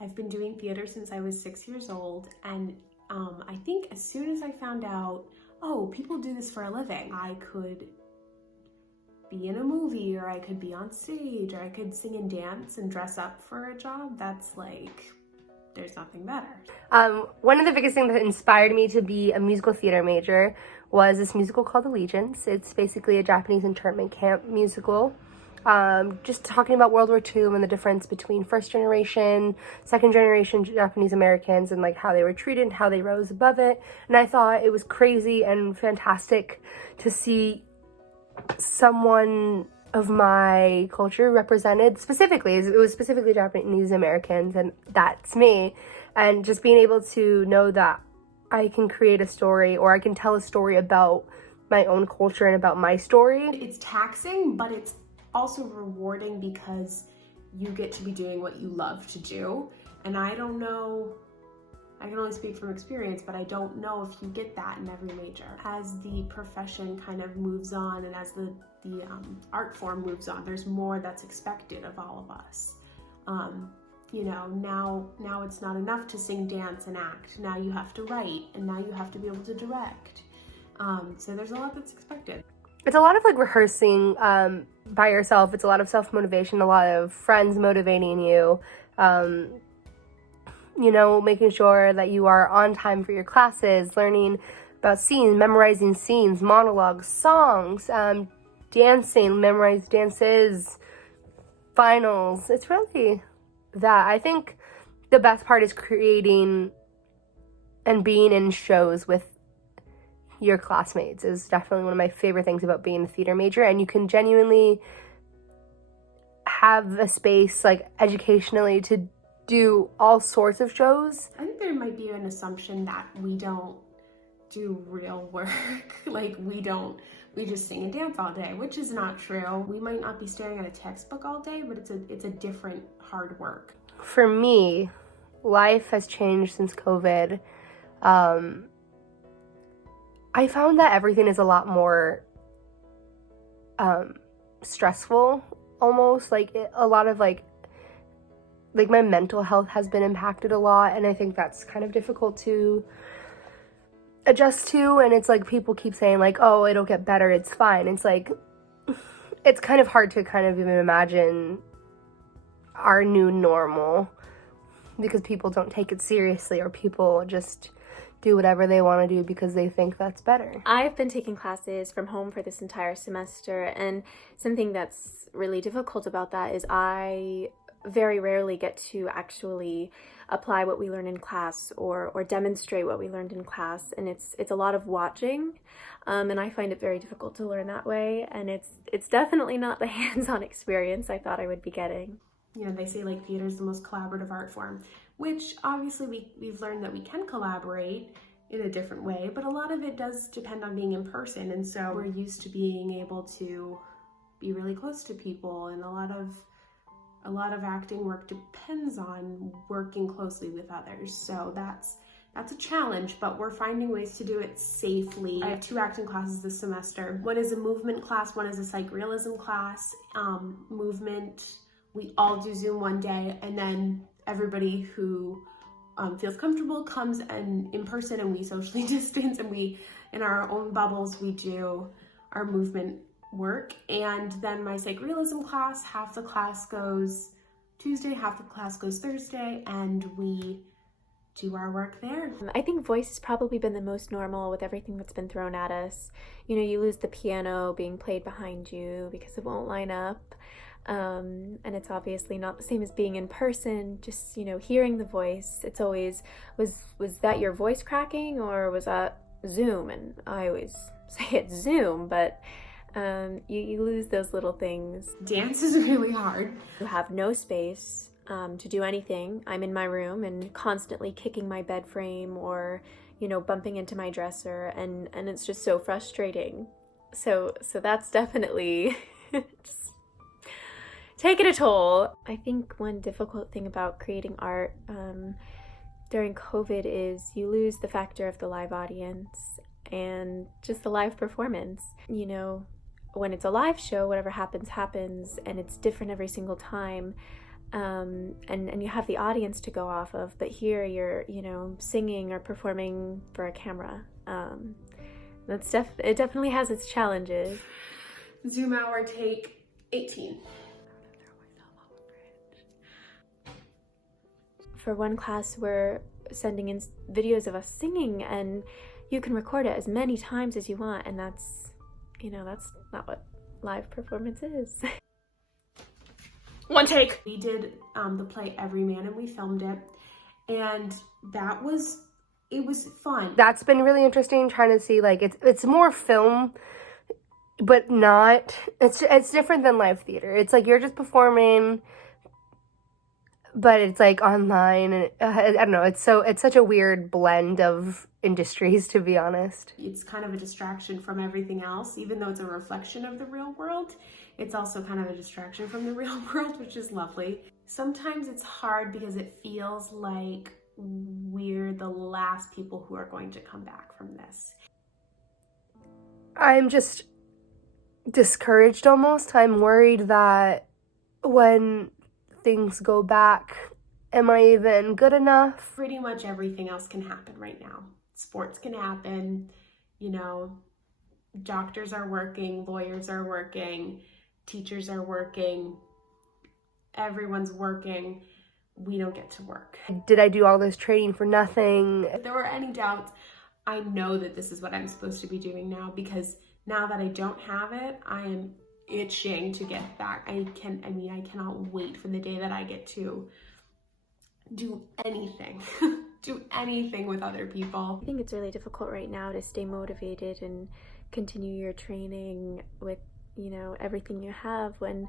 I've been doing theater since I was 6 years old, and I think as soon as I found out, oh, people do this for a living, I could be in a movie, or I could be on stage, or I could sing and dance and dress up for a job, that's like, there's nothing better. One of the biggest things that inspired me to be a musical theater major was this musical called Allegiance. It's basically a Japanese internment camp musical. Just talking about World War II and the difference between first generation, second generation Japanese Americans, and like how they were treated and how they rose above it. And I thought it was crazy and fantastic to see someone of my culture represented. Specifically, it was specifically Japanese Americans, and that's me. And just being able to know that I can create a story, or I can tell a story about my own culture and about my story. It's taxing, but it's also rewarding because you get to be doing what you love to do. And I don't know, I can only speak from experience, but I don't know if you get that in every major. As the profession kind of moves on, and as the art form moves on, there's more that's expected of all of us. You know, now it's not enough to sing, dance, and act. Now you have to write, and now you have to be able to direct. So there's a lot that's expected. It's a lot of like rehearsing by yourself. It's a lot of self-motivation, a lot of friends motivating you. You know, making sure that you are on time for your classes, learning about scenes, memorizing scenes, monologues, songs, dancing, memorize dances, finals. It's really that. I think the best part is creating and being in shows with your classmates is definitely one of my favorite things about being a theater major. And you can genuinely have a space, like, educationally to do all sorts of shows. I think there might be an assumption that we don't do real work. Like, we just sing and dance all day, which is not true. We might not be staring at a textbook all day, but it's a different hard work. For me, life has changed since COVID. I found that everything is a lot more stressful, almost. Like, a lot of like my mental health has been impacted a lot, and I think that's kind of difficult to adjust to. And it's like, people keep saying like, oh, it'll get better, it's fine. It's like, it's kind of hard to kind of even imagine our new normal, because people don't take it seriously, or people just do whatever they want to do because they think that's better. I've been taking classes from home for this entire semester, and something that's really difficult about that is I very rarely get to actually apply what we learn in class, or demonstrate what we learned in class, and it's a lot of watching, and I find it very difficult to learn that way, and it's definitely not the hands-on experience I thought I would be getting. You know, they say like theater is the most collaborative art form, which obviously we've learned that we can collaborate in a different way, but a lot of it does depend on being in person, and so we're used to being able to be really close to people, and a lot of acting work depends on working closely with others. So that's a challenge, but we're finding ways to do it safely. I have 2 acting classes this semester. One is a movement class, one is a psych realism class. Movement, we all do Zoom one day, and then everybody who feels comfortable comes and in person, and we socially distance, and we, in our own bubbles, we do our movement work. And then my psych realism class, half the class goes Tuesday, half the class goes Thursday, and we do our work there. I think voice has probably been the most normal with everything that's been thrown at us. You know, you lose the piano being played behind you because it won't line up. And it's obviously not the same as being in person, just, you know, hearing the voice. It's always, was that your voice cracking, or was that Zoom? And I always say it's Zoom, but you lose those little things. Dance is really hard. You have no space to do anything. I'm in my room and constantly kicking my bed frame, or, you know, bumping into my dresser, and it's just so frustrating. So that's definitely just taking a toll. I think one difficult thing about creating art during COVID is you lose the factor of the live audience and just the live performance. You know, when it's a live show, whatever happens, happens, and it's different every single time. and you have the audience to go off of, but here you're, you know, singing or performing for a camera. It definitely has its challenges. Zoom hour take 18. For one class, we're sending in videos of us singing, and you can record it as many times as you want, and that's, you know, that's not what live performance is. One take. We did the play Everyman, and we filmed it, and it was fun. That's been really interesting, trying to see, like, it's more film, but not, it's different than live theater. It's like you're just performing, but it's like online, and I don't know, it's such a weird blend of industries, to be honest. It's kind of a distraction from everything else. Even though it's a reflection of the real world, it's also kind of a distraction from the real world, which is lovely. Sometimes it's hard because it feels like we're the last people who are going to come back from this. I'm just discouraged almost. I'm worried that when things go back, am I even good enough? Pretty much everything else can happen right now. Sports can happen, you know, doctors are working, lawyers are working, teachers are working, everyone's working. We don't get to work. Did I do all this training for nothing? If there were any doubts, I know that this is what I'm supposed to be doing now, because now that I don't have it, I am itching to get back. I cannot wait for the day that I get to do anything, do anything with other people. I think it's really difficult right now to stay motivated and continue your training with, you know, everything you have, when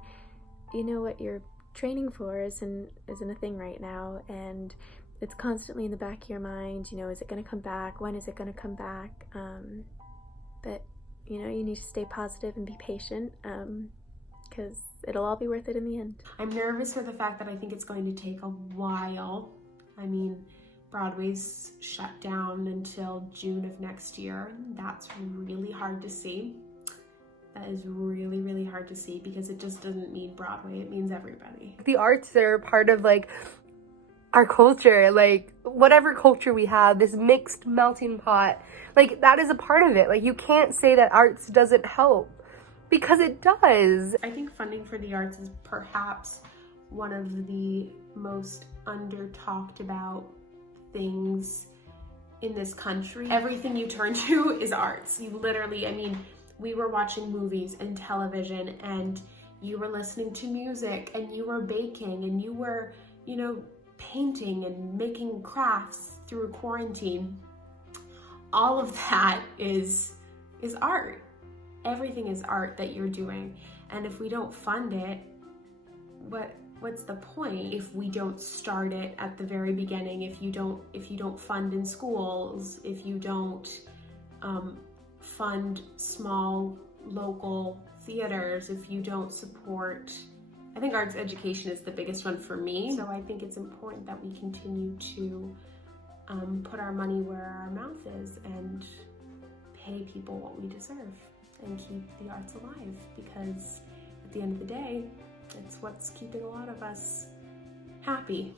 you know what you're training for isn't a thing right now, and it's constantly in the back of your mind, you know, is it going to come back? When is it going to come back? But you know, you need to stay positive and be patient, because it'll all be worth it in the end. I'm nervous for the fact that I think it's going to take a while. I mean, Broadway's shut down until June of next year. That's really hard to see. That is really, really hard to see, because it just doesn't mean Broadway, it means everybody. The arts are part of, like, our culture, like, whatever culture we have, this mixed melting pot, like, that is a part of it. Like, you can't say that arts doesn't help, because it does. I think funding for the arts is perhaps one of the most under-talked about things in this country. Everything you turn to is arts. You literally, I mean, we were watching movies and television, and you were listening to music, and you were baking, and you were, you know, painting and making crafts through quarantine. All of that is art. Everything is art that you're doing. And if we don't fund it, what's the point? If we don't start it at the very beginning, if you don't fund in schools, if you don't fund small local theaters, if you don't support, I think arts education is the biggest one for me. So I think it's important that we continue to put our money where our mouth is and pay people what we deserve and keep the arts alive, because at the end of the day, it's what's keeping a lot of us happy.